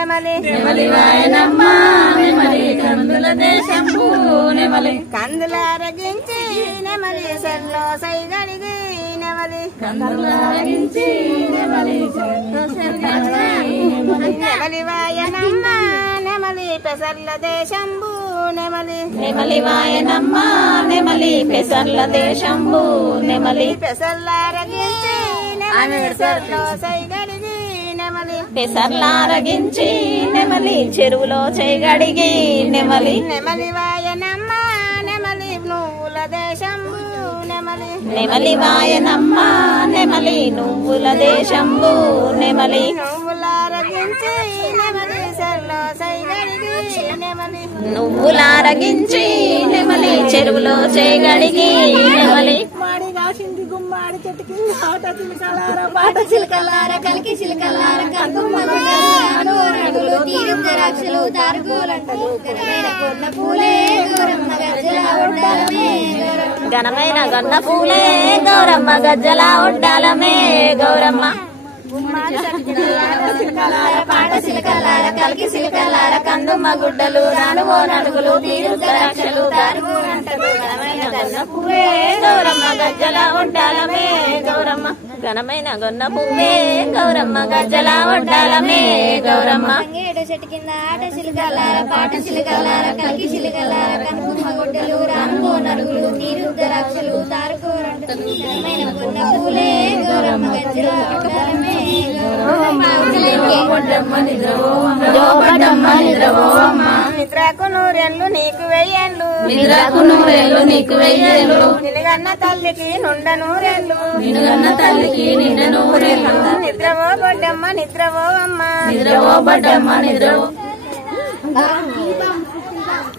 నెమలి నెమలి వాయనమ్మ నెమలి కందుల దేశంబు నెమలి కందులారగించి నెమలి సెల్లో సైగడిగి నెమలి కందులారగించి నెమలి నెమలి వాయనమ్మ నెమలి పెసర్ల దేశంబు నెమలి నెమలి వాయనమ్మ నెమలి పెసర్ల దేశంబు నెమలి పెసర్లారగించి నెమలి సెల్లో సైగడిగి నెమలి పెసర్లారగించి నెమలి చెరువులో చేయగడిగి నెమలి నెమలి వాయనమ్మ నెమలి నువ్వుల దేశంబు నెమలి నెమలి వాయనమ్మ నెమలి నువ్వుల దేశంబు నెమలి నువ్వులారగించి నెమలి సెల్లో సైగడిగి నెమలి నువ్వులారగించి నెమలి చెరువులో చేయగడిగి నెమలి మాడిగా సింది గుమ్మాడి చెట్టుకి ఆట చిలకలార పాట చిలకలార కలికి చిలకలార కందులు తీరుద్రాక్షలు తారుగోలంటలు కొన్న పూలే గౌరమ్మ గజ్జల ఉండాలమే ఘనమైన గన్న పూలే గౌరమ్మ గజ్జల ఉండాలమే గౌరమ్మ చిలకలార పాట చిలకలార కలికి చిలకలార కందుమ్మ గుడ్డలు నాలుగో నడుగులు తీరుద్రాక్షలు తారుగోలంటలు ఘనమైన గన్న పూలే గౌరమ్మ గజ్జల ఉండాలమే గౌరమ్మ ఘనమైన గన్న పూలే గౌరమ్మ గజ్జల ఉండాలమే గౌరమ్మ ఏడు చెట్టు కింద ఆట చిలకలార పాట చిలకలార కలికి చిలకలార కందుమ్మ గుడ్డలు రానుగో నరుగులు తీరుద్రాక్షలు తారుగోలంటలు కొన్న పూలే గౌరమ్మ గజ్జల ఉండాలమే నిద్రకు నూరెళ్ళు నీకు వెయ్యేళ్ళు నిద్రకు నూరేళ్ళు నీకు వెయ్యేళ్ళు నిలుగన్న తల్లికి నుండ నూరెళ్ళు నిన్నుగన్న తల్లికి నిండ నూరేళ్ళు నిద్రవో బొడ్డమ్మ నిద్రవో అమ్మ నిద్రవో బడ్డమ్మ నిద్రవో